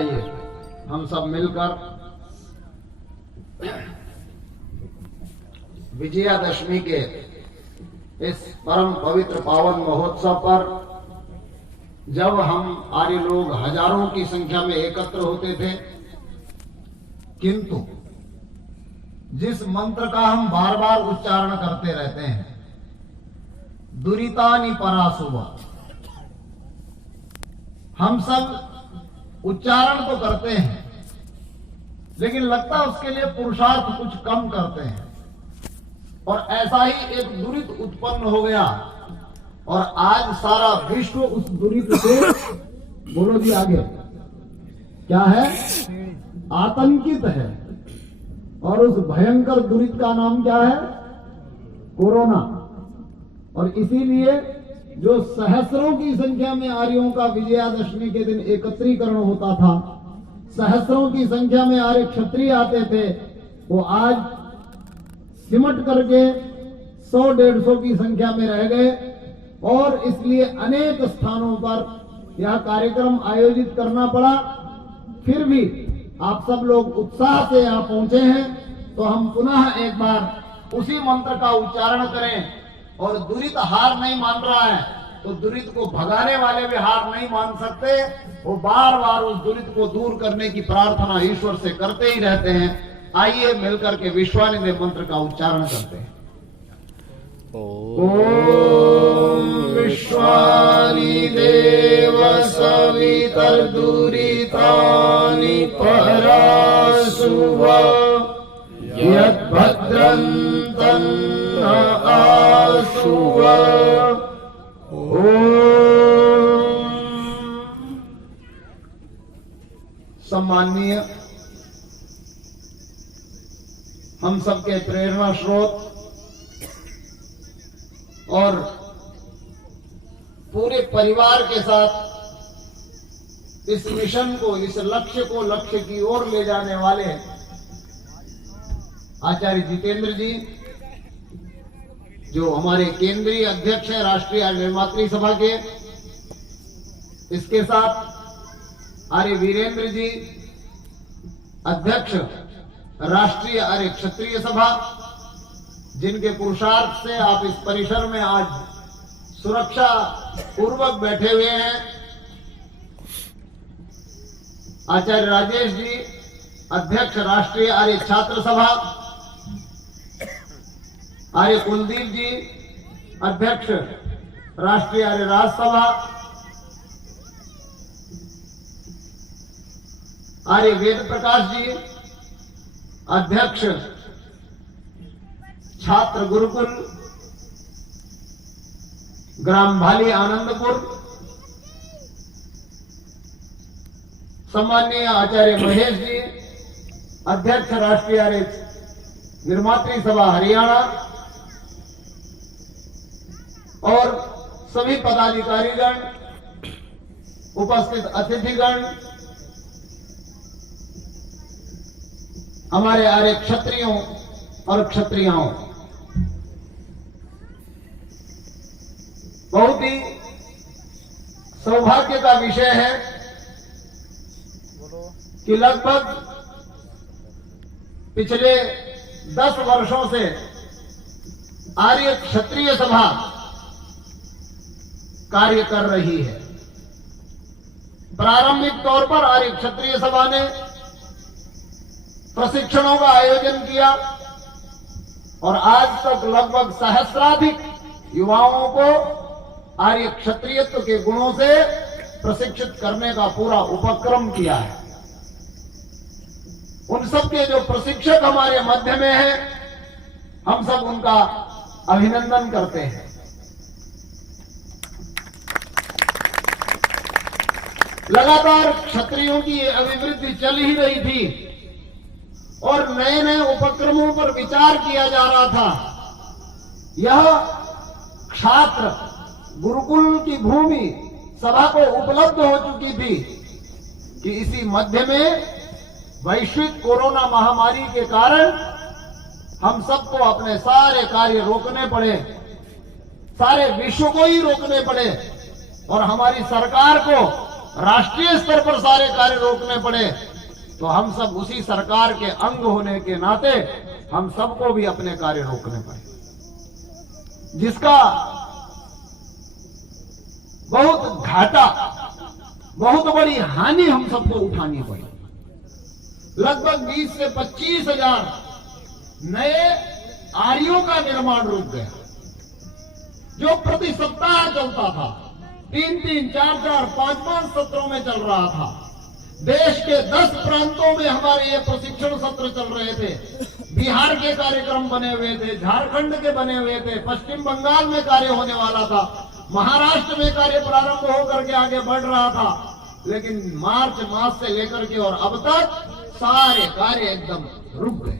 आइए हम सब मिलकर विजयादशमी के इस परम पवित्र पावन महोत्सव पर जब हम आर्य लोग हजारों की संख्या में एकत्र होते थे, किंतु जिस मंत्र का हम बार बार उच्चारण करते रहते हैं, दुरितानि परासुवा, हम सब उच्चारण तो करते हैं लेकिन लगता है उसके लिए पुरुषार्थ कुछ कम करते हैं और ऐसा ही एक दुरित उत्पन्न हो गया और आज सारा विश्व उस दुरित से, बोलो जी आगे, क्या है, आतंकित है। और उस भयंकर दुरित का नाम क्या है, कोरोना। और इसीलिए जो सहस्रों की संख्या में आर्यों का विजयादशमी के दिन एकत्रीकरण होता था, सहस्रों की संख्या में आर्य क्षत्रिय आते थे, वो आज सिमट करके 100-150 की संख्या में रह गए और इसलिए अनेक स्थानों पर यह कार्यक्रम आयोजित करना पड़ा। फिर भी आप सब लोग उत्साह से यहाँ पहुंचे हैं, तो हम पुनः एक बार उसी मंत्र का उच्चारण करें। और दुरित हार नहीं मान रहा है तो दुरित को भगाने वाले भी हार नहीं मान सकते, वो बार बार उस दुरित को दूर करने की प्रार्थना ईश्वर से करते ही रहते हैं। आइए मिलकर के विश्वानिदेव मंत्र का उच्चारण करते हैं। ओम विश्वानिदेव सवितर्दुरितानि परासुव यद्भद्रं तन्न आशुव। सम्माननीय हम सबके प्रेरणा स्रोत और पूरे परिवार के साथ इस मिशन को, इस लक्ष्य को लक्ष्य की ओर ले जाने वाले आचार्य जितेंद्र जी, जो हमारे केंद्रीय अध्यक्ष हैं राष्ट्रीय आर्य निर्मात्री सभा के, इसके साथ आर्य वीरेंद्र जी, अध्यक्ष राष्ट्रीय आर्य क्षत्रिय सभा, जिनके पुरुषार्थ से आप इस परिसर में आज सुरक्षा पूर्वक बैठे हुए हैं, आचार्य राजेश जी, अध्यक्ष राष्ट्रीय आर्य छात्र सभा, आर्य कुलदीप जी, अध्यक्ष राष्ट्रीय आर्य राजसभा, आर्य वेद प्रकाश जी, अध्यक्ष छात्र गुरुकुल ग्राम भाली आनंदपुर, सम्माननीय आचार्य महेश जी, अध्यक्ष राष्ट्रीय आर्य निर्मात्री सभा हरियाणा, और सभी पदाधिकारीगण, उपस्थित अतिथिगण, हमारे आर्य क्षत्रियों और क्षत्रियाओं, बहुत ही सौभाग्य का विषय है कि लगभग पिछले 10 वर्षों से आर्य क्षत्रिय सभा कार्य कर रही है। प्रारंभिक तौर पर आर्य क्षत्रिय सभा ने प्रशिक्षणों का आयोजन किया और आज तक लगभग सहस्राधिक युवाओं को आर्य क्षत्रियत्व के गुणों से प्रशिक्षित करने का पूरा उपक्रम किया है। उन सबके जो प्रशिक्षक हमारे मध्य में हैं, हम सब उनका अभिनंदन करते हैं। लगातार क्षत्रियों की अभिवृद्धि चल ही रही थी और नए नए उपक्रमों पर विचार किया जा रहा था। यह छात्र गुरुकुल की भूमि सभा को उपलब्ध हो चुकी थी कि इसी मध्य में वैश्विक कोरोना महामारी के कारण हम सबको अपने सारे कार्य रोकने पड़े, सारे विश्व को ही रोकने पड़े और हमारी सरकार को राष्ट्रीय स्तर पर सारे कार्य रोकने पड़े तो हम सब उसी सरकार के अंग होने के नाते हम सबको भी अपने कार्य रोकने पड़े, जिसका बहुत घाटा, बहुत बड़ी हानि हम सबको उठानी पड़ी। लगभग 20 से 25 हजार नए आर्यों का निर्माण रुक गया, जो प्रति सप्ताह चलता था, 3-3, 4-4, 5-5 सत्रों में चल रहा था। देश के 10 प्रांतों में हमारे ये प्रशिक्षण सत्र चल रहे थे। बिहार के कार्यक्रम बने हुए थे, झारखंड के बने हुए थे, पश्चिम बंगाल में कार्य होने वाला था, महाराष्ट्र में कार्य प्रारंभ होकर के आगे बढ़ रहा था। लेकिन मार्च मास से लेकर के और अब तक सारे कार्य एकदम रुक गए।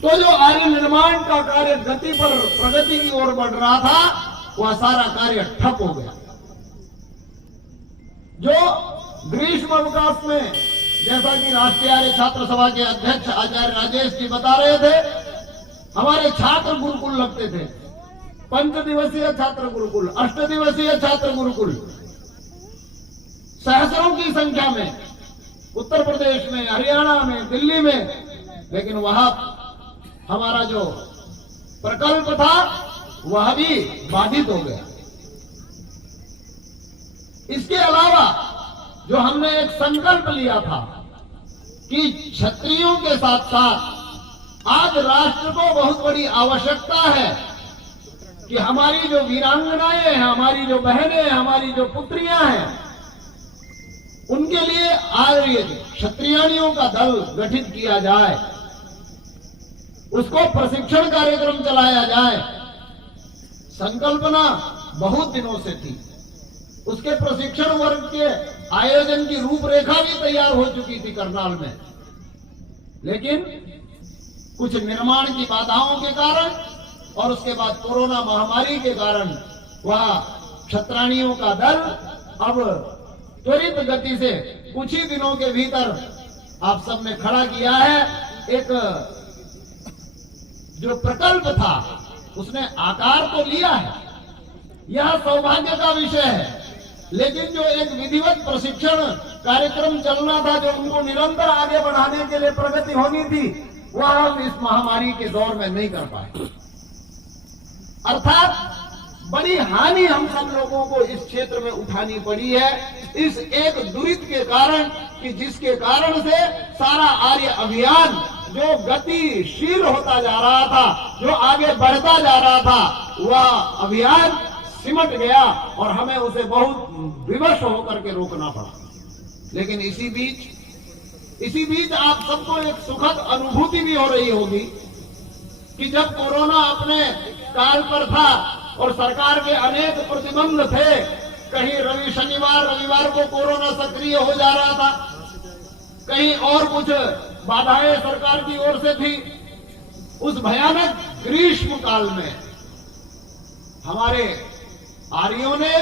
तो जो आर्य निर्माण का कार्य गति पर प्रगति की ओर बढ़ रहा था, वह सारा कार्य ठप हो गया। जो ग्रीष्म अवकाश में, जैसा कि राष्ट्रीय आर्य छात्र सभा के अध्यक्ष आचार्य राजेश जी बता रहे थे, हमारे छात्र गुरुकुल लगते थे, 5 दिवसीय छात्र गुरुकुल, 8 दिवसीय छात्र गुरुकुल, सहस्रों की संख्या में उत्तर प्रदेश में, हरियाणा में, दिल्ली में। लेकिन वहां हमारा जो प्रकल्प था वह भी बाधित हो गया। इसके अलावा जो हमने एक संकल्प लिया था कि क्षत्रियों के साथ साथ आज राष्ट्र को बहुत बड़ी आवश्यकता है कि हमारी जो वीरांगनाएं हैं, हमारी जो बहनें हैं, हमारी जो पुत्रियां हैं, उनके लिए आर्य क्षत्रियाणियों का दल गठित किया जाए, उसको प्रशिक्षण कार्यक्रम चलाया जाए। संकल्पना बहुत दिनों से थी, उसके प्रशिक्षण वर्ग के आयोजन की रूपरेखा भी तैयार हो चुकी थी करनाल में। लेकिन कुछ निर्माण की बाधाओं के कारण और उसके बाद कोरोना महामारी के कारण वह क्षत्राणियों का दल अब त्वरित गति से कुछ ही दिनों के भीतर आप सबने खड़ा किया है। एक जो प्रकल्प था उसने आकार तो लिया है, यह सौभाग्य का विषय है। लेकिन जो एक विधिवत प्रशिक्षण कार्यक्रम चलना था, जो उनको निरंतर आगे बढ़ाने के लिए प्रगति होनी थी, वह हम इस महामारी के दौर में नहीं कर पाए। अर्थात बड़ी हानि हम सब लोगों को इस क्षेत्र में उठानी पड़ी है, इस एक दुरित के कारण, कि जिसके कारण से सारा आर्य अभियान जो गतिशील होता जा रहा था, जो आगे बढ़ता जा रहा था, वह अभियान सिमट गया और हमें उसे बहुत विवश होकर के रोकना पड़ा। लेकिन इसी बीच आप सबको एक सुखद अनुभूति भी हो रही होगी कि जब कोरोना अपने काल पर था और सरकार के अनेक प्रतिबंध थे, कहीं शनिवार रविवार को कोरोना सक्रिय हो जा रहा था, कहीं और कुछ बाधाएं सरकार की ओर से थी। उस भयानक ग्रीष्म काल में हमारे आर्यों ने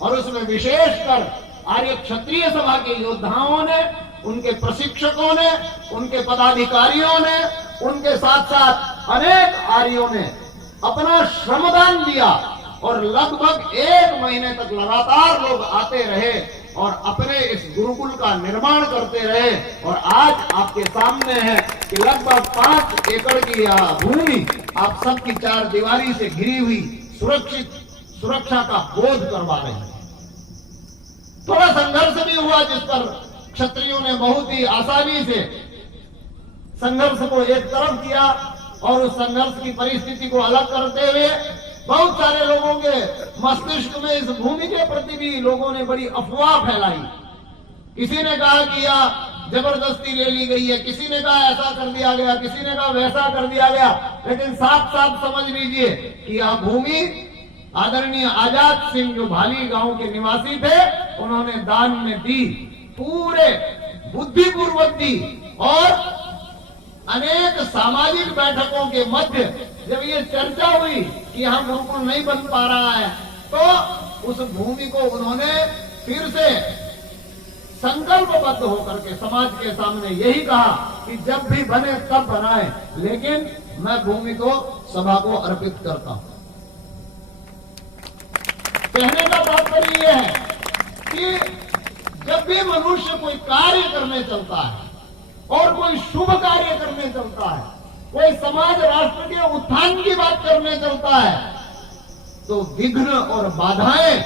और उसमें विशेषकर आर्य क्षत्रिय सभा के योद्धाओं ने, उनके प्रशिक्षकों ने, उनके पदाधिकारियों ने, उनके साथ साथ अनेक आर्यों ने अपना श्रमदान दिया और लगभग 1 महीने तक लगातार लोग आते रहे और अपने इस गुरुकुल का निर्माण करते रहे। और आज आपके सामने है कि लगभग 5 एकड़ की भूमि आप सबकी 4 दीवारी से घिरी हुई सुरक्षा का बोध करवा रही है। थोड़ा संघर्ष भी हुआ, जिस पर क्षत्रियों ने बहुत ही आसानी से संघर्ष को एक तरफ किया और उस संघर्ष की परिस्थिति को अलग करते हुए बहुत सारे लोगों के मस्तिष्क में इस भूमि के प्रति भी लोगों ने बड़ी अफवाह फैलाई। किसी ने कहा कि यह जबरदस्ती ले ली गई है, किसी ने कहा ऐसा कर दिया गया, किसी ने कहा वैसा कर दिया गया। लेकिन साफ साफ समझ लीजिए कि यह भूमि आदरणीय आजाद सिंह जो भाली गांव के निवासी थे, उन्होंने दान में दी, पूरे बुद्धिपूर्वक दी। और अनेक सामाजिक बैठकों के मध्य जब ये चर्चा हुई कि यहाँ गुरुकुल नहीं बन पा रहा है, तो उस भूमि को उन्होंने फिर से संकल्पबद्ध होकर के समाज के सामने यही कहा कि जब भी बने तब बनाए, लेकिन मैं भूमि को सभा को अर्पित करता हूं। कहने का तात्पर्य यह है कि जब भी मनुष्य कोई कार्य करने चलता है और कोई शुभ कार्य करने चलता है, कोई समाज राष्ट्र के उत्थान की बात करने चलता है, तो विघ्न और बाधाएं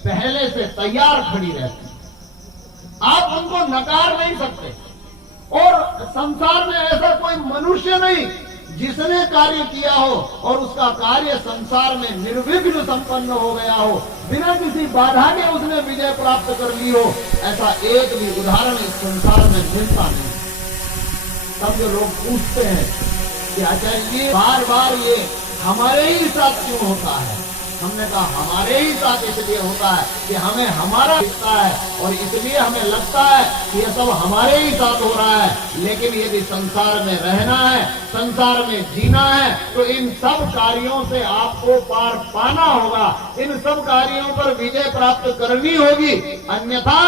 पहले से तैयार खड़ी रहती। आप उनको नकार नहीं सकते। और संसार में ऐसा कोई मनुष्य नहीं जिसने कार्य किया हो और उसका कार्य संसार में निर्विघ्न संपन्न हो गया हो, बिना किसी बाधा के उसने विजय प्राप्त कर ली हो, ऐसा एक भी उदाहरण इस संसार में मिलता नहीं। तब जो लोग पूछते हैं कि आचार्य ये बार बार ये हमारे ही साथ क्यों होता है, हमने कहा हमारे ही साथ इसलिए होता है कि हमें हमारा दिखता है और इसलिए हमें लगता है कि ये सब हमारे ही साथ हो रहा है। लेकिन यदि संसार में रहना है, संसार में जीना है, तो इन सब कार्यों से आपको पार पाना होगा, इन सब कार्यों पर विजय प्राप्त करनी होगी। अन्यथा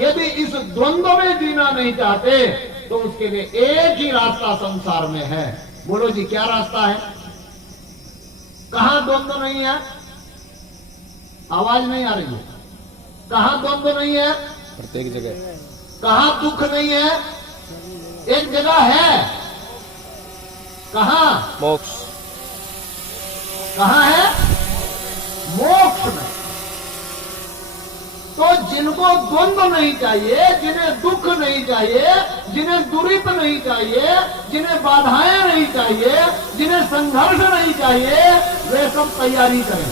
यदि इस द्वंद्व में जीना नहीं चाहते तो उसके लिए एक ही रास्ता संसार में है। बोलो जी, क्या रास्ता है? कहां द्वंद्व नहीं है? आवाज नहीं आ रही है। कहां द्वंद्व नहीं है? प्रत्येक जगह। कहां दुख नहीं है? एक जगह है। कहां? मोक्ष। कहां है? मोक्ष में। तो जिनको द्वंद्व नहीं चाहिए, जिन्हें दुख नहीं चाहिए, जिन्हें दुरित नहीं चाहिए, जिन्हें बाधाएं नहीं चाहिए, जिन्हें संघर्ष नहीं चाहिए, वे सब तैयारी करें।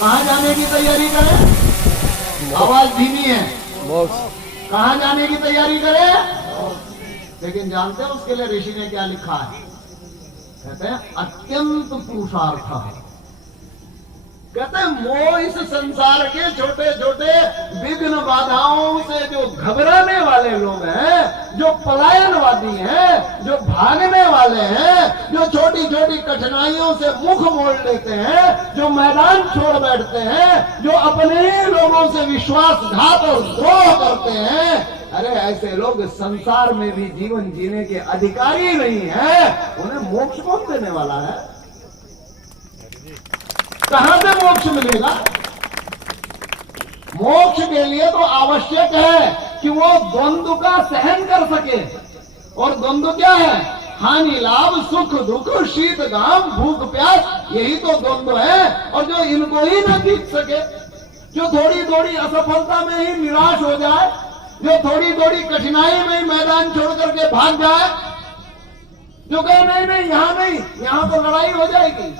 कहां जाने की तैयारी करें? आवाज धीमी है। मोक्ष। कहां जाने की तैयारी करें? लेकिन जानते हैं उसके लिए ऋषि ने क्या लिखा है? कहते हैं अत्यंत पुरुषार्थ। कहते हैं मोह इस संसार के छोटे छोटे विघ्न बाधाओं से जो घबराने वाले लोग हैं, जो पलायनवादी हैं, जो भागने वाले हैं, जो छोटी छोटी कठिनाइयों से मुख मोड़ लेते हैं, जो मैदान छोड़ बैठते हैं, जो अपने ही लोगों से विश्वासघात और द्रोह करते हैं, अरे ऐसे लोग संसार में भी जीवन जीने के अधिकारी नहीं है। उन्हें मोक्ष कौन देने वाला है? कहां से मोक्ष मिलेगा? मोक्ष के लिए तो आवश्यक है कि वो द्वंद्व का सहन कर सके। और द्वंद्व क्या है? हानि लाभ, सुख दुख, शीत घाम, भूख प्यास, यही तो द्वंद्व है। और जो इनको ही न जीत सके, जो थोड़ी थोड़ी असफलता में ही निराश हो जाए, जो थोड़ी थोड़ी कठिनाई में ही मैदान छोड़ करके भाग जाए, जो कहे नहीं नहीं यहां नहीं, यहां तो लड़ाई हो जाएगी,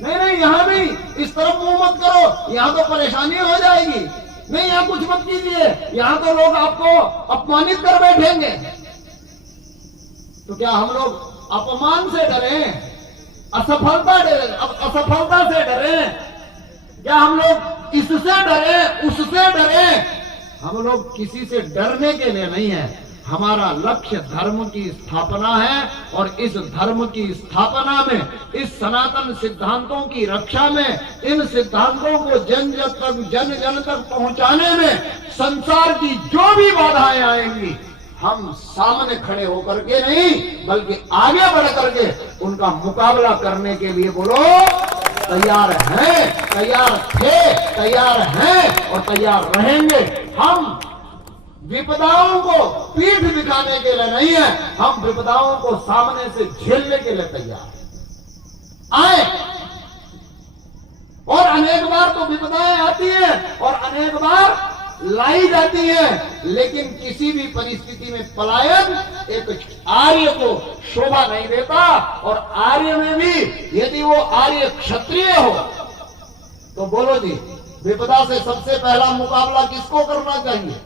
नहीं नहीं यहां नहीं, इस तरफ मुंह मत करो, यहां तो परेशानी हो जाएगी, नहीं यहां कुछ मत कीजिए, यहां तो लोग आपको अपमानित कर बैठेंगे। तो क्या हम लोग अपमान से डरें? असफलता से डरें? क्या हम लोग इससे डरें, उससे डरें? हम लोग किसी से डरने के लिए नहीं है। हमारा लक्ष्य धर्म की स्थापना है और इस धर्म की स्थापना में, इस सनातन सिद्धांतों की रक्षा में, इन सिद्धांतों को जन जन तक पहुंचाने में संसार की जो भी बाधाएं आएंगी, हम सामने खड़े होकर के नहीं बल्कि आगे बढ़ करके उनका मुकाबला करने के लिए बोलो तैयार हैं, तैयार थे, तैयार हैं और तैयार रहेंगे। हम विपदाओं को पीठ दिखाने के लिए नहीं है, हम विपदाओं को सामने से झेलने के लिए तैयार आए। और अनेक बार तो विपदाएं आती हैं और अनेक बार लाई जाती है, लेकिन किसी भी परिस्थिति में पलायन एक आर्य को शोभा नहीं देता। और आर्य में भी यदि वो आर्य क्षत्रिय हो तो बोलो जी, विपदा से सबसे पहला मुकाबला किसको करना चाहिए?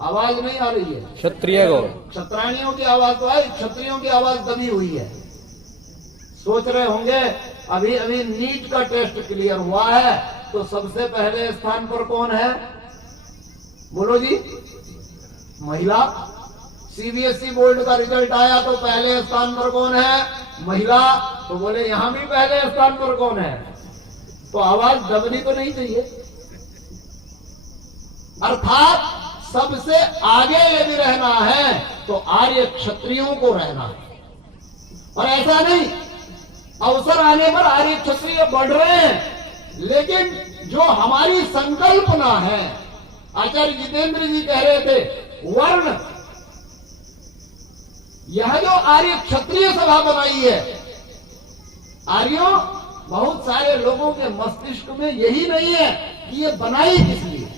आवाज नहीं आ रही है। क्षत्रिय को। क्षत्राणियों की आवाज तो आई, क्षत्रियों की आवाज दबी हुई है। सोच रहे होंगे अभी अभी नीट का टेस्ट क्लियर हुआ है तो सबसे पहले स्थान पर कौन है? बोलो जी, महिला। सीबीएसई बोर्ड का रिजल्ट आया तो पहले स्थान पर कौन है? महिला। तो बोले यहां भी पहले स्थान पर कौन है? तो आवाज दबनी तो नहीं चाहिए। अर्थात सबसे आगे यदि रहना है तो आर्य क्षत्रियों को रहना है। और ऐसा नहीं, अवसर आने पर आर्य क्षत्रिय बढ़ रहे हैं, लेकिन जो हमारी संकल्पना है, आचार्य जितेंद्र जी कह रहे थे वर्ण, यह जो आर्य क्षत्रिय सभा बनाई है, आर्यों बहुत सारे लोगों के मस्तिष्क में यही नहीं है कि ये बनाई किस लिए।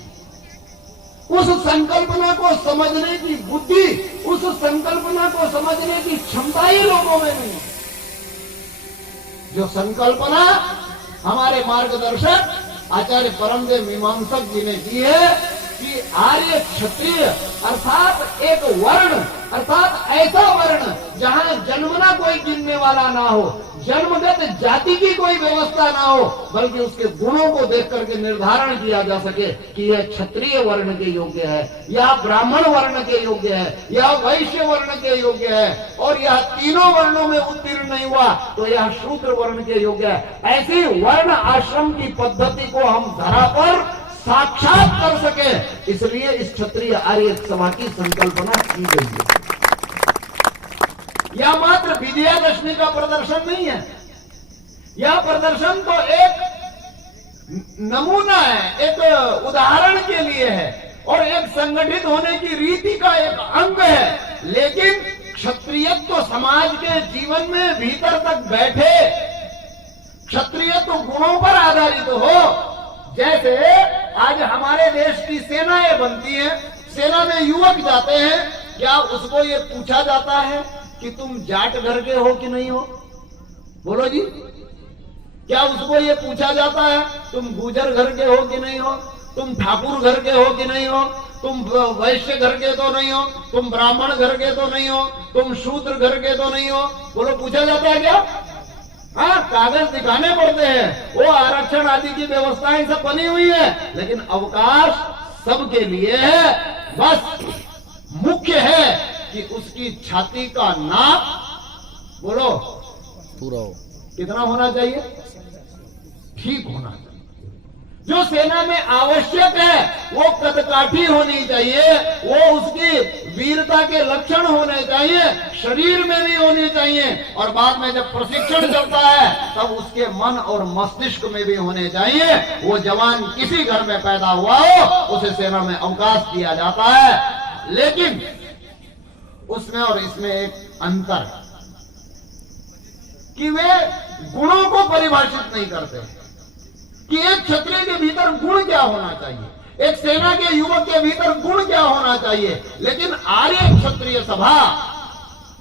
उस संकल्पना को समझने की बुद्धि, उस संकल्पना को समझने की क्षमता ही लोगों में नहीं है। जो संकल्पना हमारे मार्गदर्शक आचार्य परमदेव मीमांसक जी ने की है कि आर्य क्षत्रिय अर्थात एक वर्ण, अर्थात ऐसा वर्ण जहां जन्मना कोई गिनने वाला ना हो, जन्मगत जाति की कोई व्यवस्था ना हो, बल्कि उसके गुणों को देख करके निर्धारण किया जा सके कि यह क्षत्रिय वर्ण के योग्य है, यह ब्राह्मण वर्ण के योग्य है, यह वैश्य वर्ण के योग्य है, और यह तीनों वर्णों में उत्तीर्ण नहीं हुआ तो यह शूद्र वर्ण के योग्य है। ऐसी वर्ण आश्रम की पद्धति को हम धरा पर साक्षात कर सके, इसलिए इस क्षत्रिय आर्य सभा की संकल्पना की गई है। यह मात्र विजयादशमी का प्रदर्शन नहीं है, यह प्रदर्शन तो एक नमूना है, एक उदाहरण के लिए है और एक संगठित होने की रीति का एक अंग है। लेकिन क्षत्रियत्व समाज के जीवन में भीतर तक बैठे, क्षत्रियत्व गुणों पर आधारित हो। जैसे आज हमारे देश की सेनाएं बनती हैं, सेना में युवक जाते हैं, क्या उसको ये पूछा जाता है कि तुम जाट घर के हो कि नहीं हो? बोलो जी, क्या उसको ये पूछा जाता है तुम गुजर घर के हो कि नहीं हो, तुम ठाकुर घर के हो कि नहीं हो, तुम वैश्य घर के तो नहीं हो, तुम ब्राह्मण घर के तो नहीं हो, तुम शूद्र घर के तो नहीं हो? बोलो, पूछा जाता है क्या? हाँ, कागज दिखाने पड़ते हैं, वो आरक्षण आदि की व्यवस्थाएं सब बनी हुई है, लेकिन अवकाश सबके लिए है। बस मुख्य है कि उसकी छाती का नाप, बोलो, पूरा हो, कितना होना चाहिए? ठीक होना चाहिए। जो सेना में आवश्यक है वो कदकाठी होनी चाहिए, वो उसकी वीरता के लक्षण होने चाहिए, शरीर में भी होनी चाहिए, और बाद में जब प्रशिक्षण चलता है तब उसके मन और मस्तिष्क में भी होने चाहिए। वो जवान किसी घर में पैदा हुआ हो उसे सेना में अवकाश दिया जाता है, लेकिन उसमें और इसमें एक अंतर है कि वे गुणों को परिभाषित नहीं करते कि एक क्षत्रिय के भीतर गुण क्या होना चाहिए, एक सेना के युवक के भीतर गुण क्या होना चाहिए। लेकिन आर्य क्षत्रिय सभा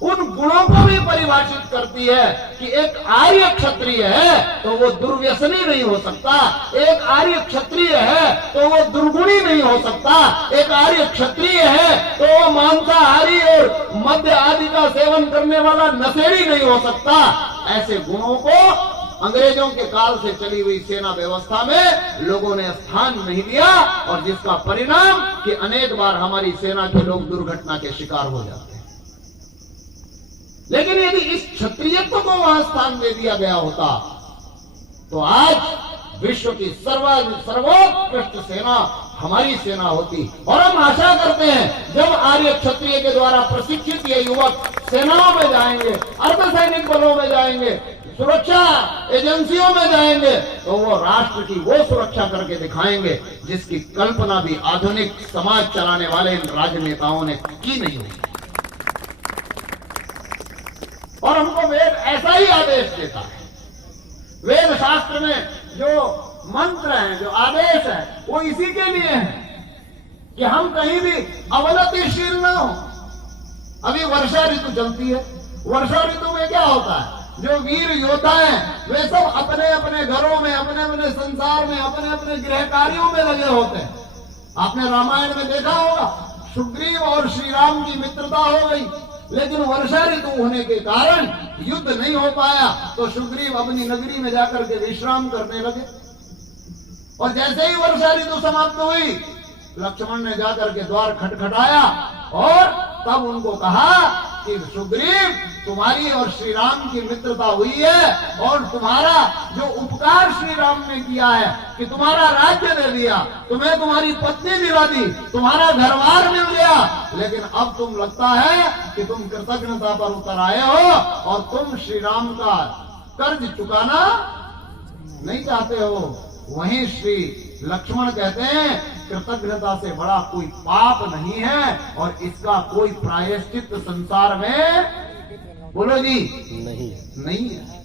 उन गुणों को भी परिभाषित करती है कि एक आर्य क्षत्रिय है तो वो दुर्व्यसनी नहीं हो सकता, एक आर्य क्षत्रिय है तो वो दुर्गुणी नहीं हो सकता, एक आर्य क्षत्रिय है तो वो मांसाहारी और मद्य आदि का सेवन करने वाला नशेड़ी नहीं हो सकता। ऐसे गुणों को अंग्रेजों के काल से चली हुई सेना व्यवस्था में लोगों ने स्थान नहीं दिया, और जिसका परिणाम कि अनेक बार हमारी सेना के लोग दुर्घटना के शिकार हो जाते हैं। लेकिन यदि इस क्षत्रियत्व को वहां स्थान दे दिया गया होता तो आज विश्व की सर्वोत्कृष्ट सेना हमारी सेना होती। और हम आशा करते हैं जब आर्य क्षत्रिय के द्वारा प्रशिक्षित ये युवक सेनाओं में जाएंगे, अर्धसैनिक बलों में जाएंगे, सुरक्षा एजेंसियों में जाएंगे, तो वो राष्ट्र की वो सुरक्षा करके दिखाएंगे जिसकी कल्पना भी आधुनिक समाज चलाने वाले इन राजनेताओं ने की नहीं हुई। और हमको वेद ऐसा ही आदेश देता है। वेद शास्त्र में जो मंत्र हैं, जो आदेश है, वो इसी के लिए है कि हम कहीं भी अवनतिशील ना हो। अभी वर्षा ऋतु चलती है, वर्षा ऋतु में क्या होता है, जो वीर योद्धा हैं वे सब अपने अपने घरों में, अपने अपने संसार में, अपने अपने गृह कार्यों में लगे होते हैं। आपने रामायण में देखा होगा, सुग्रीव और श्री राम की मित्रता हो गई, लेकिन वर्षा ऋतु होने के कारण युद्ध नहीं हो पाया, तो सुग्रीव अपनी नगरी में जाकर के विश्राम करने लगे। और जैसे ही वर्षा ऋतु समाप्त हुई, लक्ष्मण ने जाकर के द्वार खटखटाया और तब उनको कहा कि सुग्रीव, तुम्हारी और श्री राम की मित्रता हुई है और तुम्हारा जो उपकार श्री राम ने किया है कि तुम्हारा राज्य दे दिया, तुम्हें तुम्हारी पत्नी दिला दी, तुम्हारा घरबार मिल गया, लेकिन अब तुम लगता है कि तुम कृतज्ञता पर उतर आए हो और तुम श्री राम का कर्ज चुकाना नहीं चाहते हो। वहीं श्री लक्ष्मण कहते हैं कृतज्ञता से बड़ा कोई पाप नहीं है और इसका कोई प्रायश्चित संसार में बोलो जी नहीं है।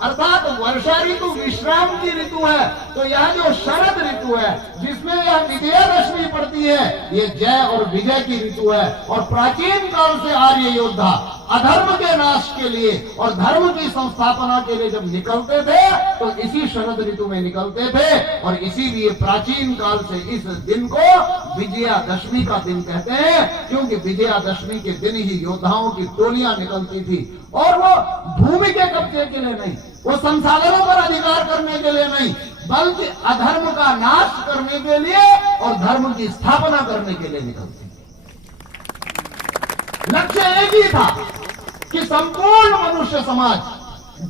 अर्थात वर्षा ऋतु विश्राम की ऋतु है, तो यह जो शरद ऋतु है जिसमें यह विजयादशमी पड़ती है, ये जय और विजय की ऋतु है। और प्राचीन काल से आर्य योद्धा अधर्म के नाश के लिए और धर्म की संस्थापना के लिए जब निकलते थे तो इसी शरद ऋतु में निकलते थे, और इसीलिए प्राचीन काल से इस दिन को विजयादशमी का दिन कहते हैं, क्योंकि विजयादशमी के दिन ही योद्धाओं की टोलियां निकलती थी, और वो भूमि के कब्जे के लिए नहीं, वो संसाधनों पर अधिकार करने के लिए नहीं, बल्कि अधर्म का नाश करने के लिए और धर्म की स्थापना करने के लिए निकलती। लक्ष्य एक ही था कि संपूर्ण मनुष्य समाज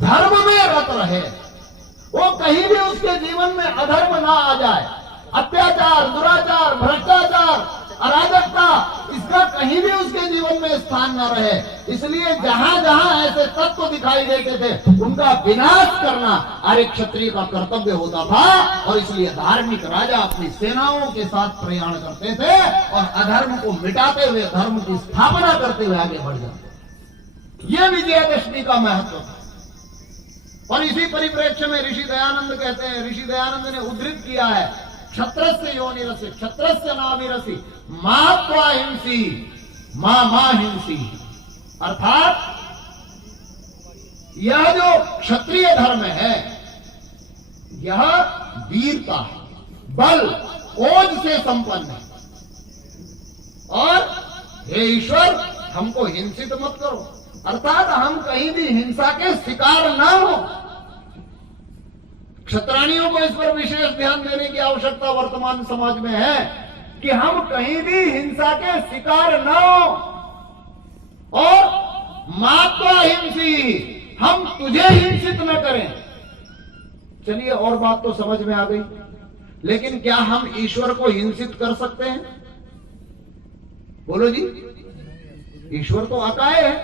धर्म में रत रहे, वो कहीं भी उसके जीवन में अधर्म ना आ जाए, अत्याचार, दुराचार, भ्रष्टाचार, अराजकता, इसका कहीं भी उसके जीवन में स्थान न रहे। इसलिए जहां जहां ऐसे तत्व दिखाई देते थे उनका विनाश करना आर्य क्षत्रिय का कर्तव्य होता था, और इसलिए धार्मिक राजा अपनी सेनाओं के साथ प्रयाण करते थे और अधर्म को मिटाते हुए धर्म की स्थापना करते हुए आगे बढ़ जाते। यह विजयादशमी का महत्व था। और इसी परिप्रेक्ष्य में ऋषि दयानंद कहते हैं, ऋषि दयानंद ने उद्धृत किया है, क्षत्रस्य योनिरसि क्षत्रस्य नाभिरसि मात्वा हिंसी मां हिंसी। अर्थात यह जो क्षत्रिय धर्म है यह वीरता, बल, ओज से संपन्न है, और हे ईश्वर हमको हिंसित मत करो, अर्थात हम कहीं भी हिंसा के शिकार ना हो। क्षत्राणियों को इस पर विशेष ध्यान देने की आवश्यकता वर्तमान समाज में है कि हम कहीं भी हिंसा के शिकार न हो, और मात्वा हिंसी, हम तुझे हिंसित न करें। चलिए, और बात तो समझ में आ गई, लेकिन क्या हम ईश्वर को हिंसित कर सकते हैं? बोलो जी। ईश्वर तो अकाय है,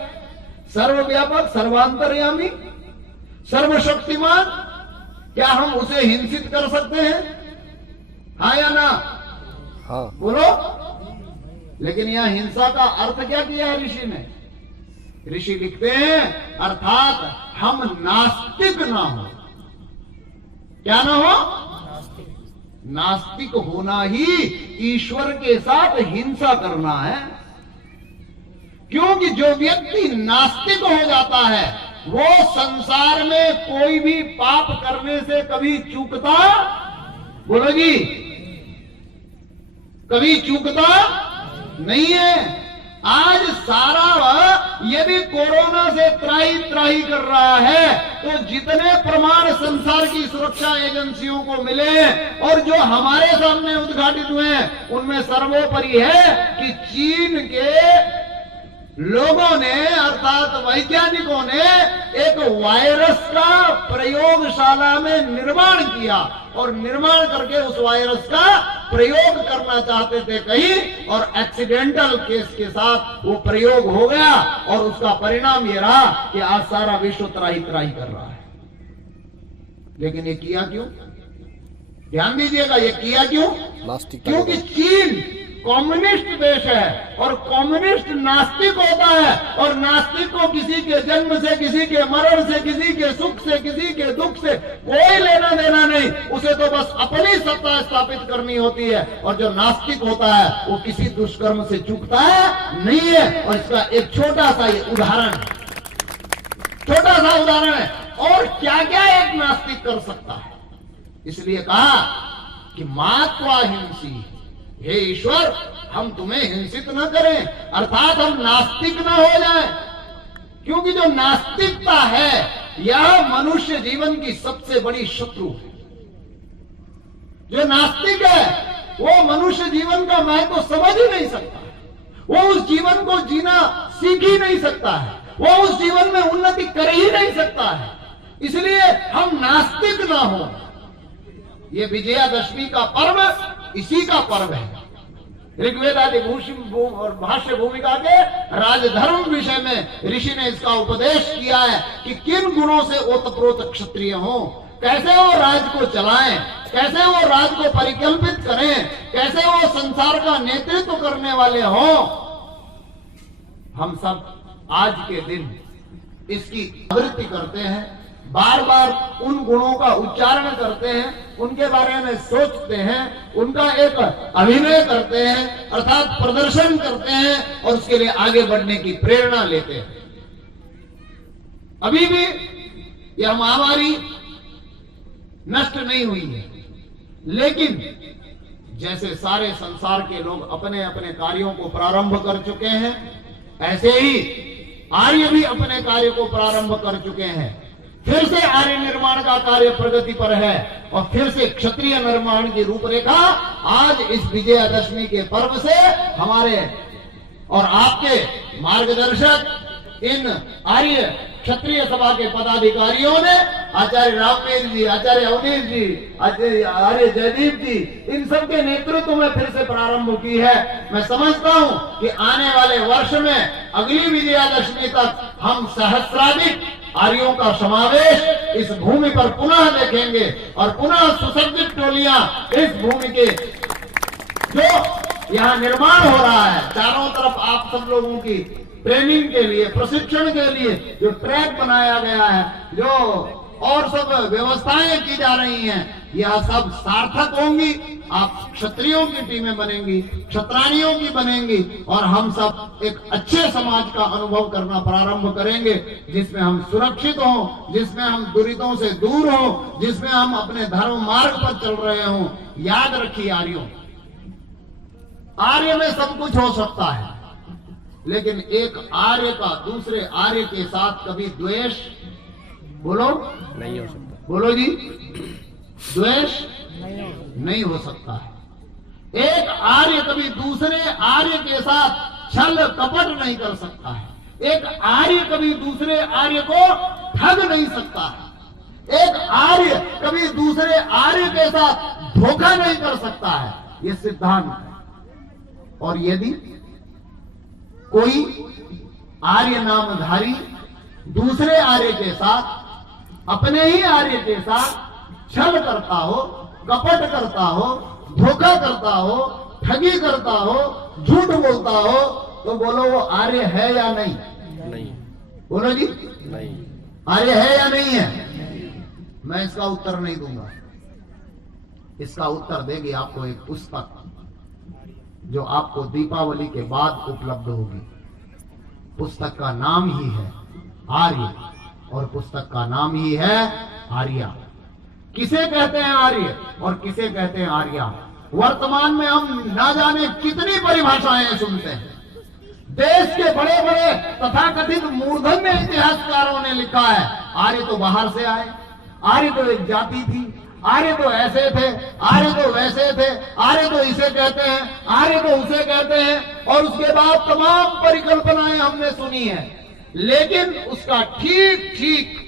सर्वव्यापक, सर्वांतर्यामी, सर्वशक्तिमान। क्या हम उसे हिंसित कर सकते हैं? हाँ या ना? हाँ। बोलो। लेकिन यह हिंसा का अर्थ क्या किया है ऋषि ने? ऋषि लिखते हैं अर्थात हम नास्तिक ना हो। क्या ना हो? नास्तिक होना ही ईश्वर के साथ हिंसा करना है। क्योंकि जो व्यक्ति नास्तिक हो जाता है वो संसार में कोई भी पाप करने से कभी चूकता, बोलो जी, कभी चूकता नहीं है। आज सारा यदि कोरोना से त्राही त्राही कर रहा है तो जितने प्रमाण संसार की सुरक्षा एजेंसियों को मिले और जो हमारे सामने उद्घाटित हुए उनमें सर्वोपरि है कि चीन के लोगों ने अर्थात वैज्ञानिकों ने एक वायरस का प्रयोगशाला में निर्माण किया, और निर्माण करके उस वायरस का प्रयोग करना चाहते थे कहीं, और एक्सीडेंटल केस के साथ वो प्रयोग हो गया, और उसका परिणाम ये रहा कि आज सारा विश्व त्राही त्राही कर रहा है। लेकिन ये किया क्यों? ध्यान दीजिएगा, ये किया क्यों? क्योंकि चीन कम्युनिस्ट देश है, और कम्युनिस्ट नास्तिक होता है, और नास्तिक को किसी के जन्म से, किसी के मरण से, किसी के सुख से, किसी के दुख से कोई लेना देना नहीं। उसे तो बस अपनी सत्ता स्थापित करनी होती है, और जो नास्तिक होता है वो किसी दुष्कर्म से चूकता है नहीं है। और इसका एक छोटा सा ये उदाहरण, छोटा सा उदाहरण है, और क्या क्या एक नास्तिक कर सकता है। इसलिए कहा कि मात्वा हिंसी, हे ईश्वर हम तुम्हें हिंसित न करें, अर्थात हम नास्तिक न हो जाएं। क्योंकि जो नास्तिकता है यह मनुष्य जीवन की सबसे बड़ी शत्रु है। जो नास्तिक है वो मनुष्य जीवन का महत्व समझ ही नहीं सकता, वो उस जीवन को जीना सीख ही नहीं सकता है, वो उस जीवन में उन्नति कर ही नहीं सकता है। इसलिए हम नास्तिक ना हो। ये विजयादशमी का पर्व इसी का पर्व है। ऋग्वेद आदि और भाष्य भूमिका के राजधर्म विषय में ऋषि ने इसका उपदेश किया है कि किन गुणों से ओतप्रोत क्षत्रिय हो। कैसे वो राज्य को चलाएं, कैसे वो राज्य को परिकल्पित करें, कैसे वो संसार का नेतृत्व करने वाले हों। हम सब आज के दिन इसकी आवृत्ति करते हैं, बार बार उन गुणों का उच्चारण करते हैं, उनके बारे में सोचते हैं, उनका एक अभिनय करते हैं, अर्थात प्रदर्शन करते हैं और उसके लिए आगे बढ़ने की प्रेरणा लेते हैं। अभी भी यह महामारी नष्ट नहीं हुई है, लेकिन जैसे सारे संसार के लोग अपने अपने कार्यों को प्रारंभ कर चुके हैं, ऐसे ही आर्य भी अपने कार्य को प्रारंभ कर चुके हैं। फिर से आर्य निर्माण का कार्य प्रगति पर है और फिर से क्षत्रिय निर्माण की रूपरेखा आज इस विजयादशमी के पर्व से हमारे और आपके मार्गदर्शक इन आर्य क्षत्रिय सभा के पदाधिकारियों ने, आचार्य रामवीर जी, आचार्य अवनीश जी, आचार्य जयदीप जी, इन सब के नेतृत्व में फिर से प्रारंभ की है। मैं समझता हूं कि आने वाले वर्ष में अगली विजयादशमी तक हम सहस्राधिक आर्यों का समावेश इस भूमि पर पुनः देखेंगे और पुनः सुसज्जित टोलियां इस भूमि के जो यहाँ निर्माण हो रहा है, चारों तरफ आप सब लोगों की ट्रेनिंग के लिए, प्रशिक्षण के लिए जो ट्रैक बनाया गया है, जो और सब व्यवस्थाएं की जा रही हैं, यह सब सार्थक होंगी। आप क्षत्रियों की टीमें बनेंगी, क्षत्रानियों की बनेंगी और हम सब एक अच्छे समाज का अनुभव करना प्रारंभ करेंगे, जिसमें हम सुरक्षित हों, जिसमें हम दुरितों से दूर हों, जिसमें हम अपने धर्म मार्ग पर चल रहे हों। याद रखिए आर्यों, आर्य में सब कुछ हो सकता है, लेकिन एक आर्य का दूसरे आर्य के साथ कभी द्वेष, बोलो, नहीं हो सकता। बोलो जी, द्वेष नहीं हो सकता है। एक आर्य कभी दूसरे आर्य के साथ छल कपट नहीं कर सकता है। एक आर्य कभी दूसरे आर्य को ठग नहीं सकता है। एक आर्य कभी दूसरे आर्य के साथ धोखा नहीं कर सकता है। यह सिद्धांत है। और यदि कोई आर्य नामधारी दूसरे आर्य के साथ, अपने ही आर्य के साथ छल करता हो, कपट करता हो, धोखा करता हो, ठगी करता हो, झूठ बोलता हो, तो बोलो वो आर्य है या नहीं? नहीं। बोलो जी, नहीं। आर्य है या नहीं है? मैं इसका उत्तर नहीं दूंगा। इसका उत्तर देगी आपको एक पुस्तक जो आपको दीपावली के बाद उपलब्ध होगी। पुस्तक का नाम ही है आर्य और पुस्तक का नाम ही है आर्या। किसे कहते हैं आर्य और किसे कहते हैं आर्या? वर्तमान में हम ना जाने कितनी परिभाषाएं सुनते हैं। देश के बड़े बड़े तथाकथित मूर्धन्य इतिहासकारों ने लिखा है आर्य तो बाहर से आए, आर्य तो एक जाति थी, आर्य तो ऐसे थे, आर्य तो वैसे थे, आर्य तो इसे कहते हैं, आर्य तो उसे कहते हैं, और उसके बाद तमाम परिकल्पनाएं हमने सुनी है। लेकिन उसका ठीक ठीक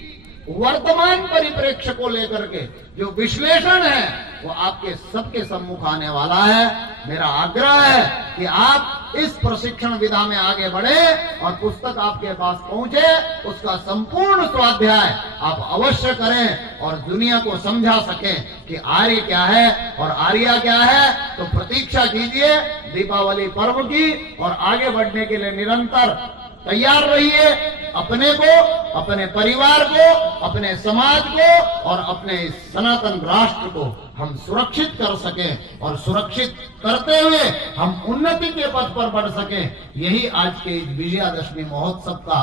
वर्तमान परिप्रेक्ष्य को लेकर के जो विश्लेषण है वो आपके सबके सम्मुख आने वाला है। मेरा आग्रह है कि आप इस प्रशिक्षण विधा में आगे बढ़े और पुस्तक आपके पास पहुंचे, उसका संपूर्ण स्वाध्याय आप अवश्य करें और दुनिया को समझा सकें कि आर्य क्या है और आर्या क्या है। तो प्रतीक्षा कीजिए दीपावली पर्व की और आगे बढ़ने के लिए निरंतर तैयार रहिए। अपने को, अपने परिवार को, अपने समाज को और अपने सनातन राष्ट्र को हम सुरक्षित कर सकें और सुरक्षित करते हुए हम उन्नति के पथ पर बढ़ सकें। यही आज के विजयादशमी महोत्सव का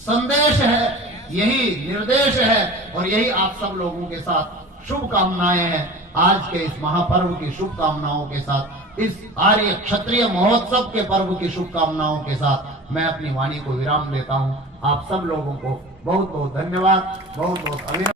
संदेश है, यही निर्देश है और यही आप सब लोगों के साथ शुभकामनाएं हैं। आज के इस महापर्व की शुभकामनाओं के साथ, इस आर्य क्षत्रिय महोत्सव के पर्व की शुभकामनाओं के साथ मैं अपनी वाणी को विराम देता हूं। आप सब लोगों को बहुत बहुत धन्यवाद, बहुत बहुत अभिनंदन।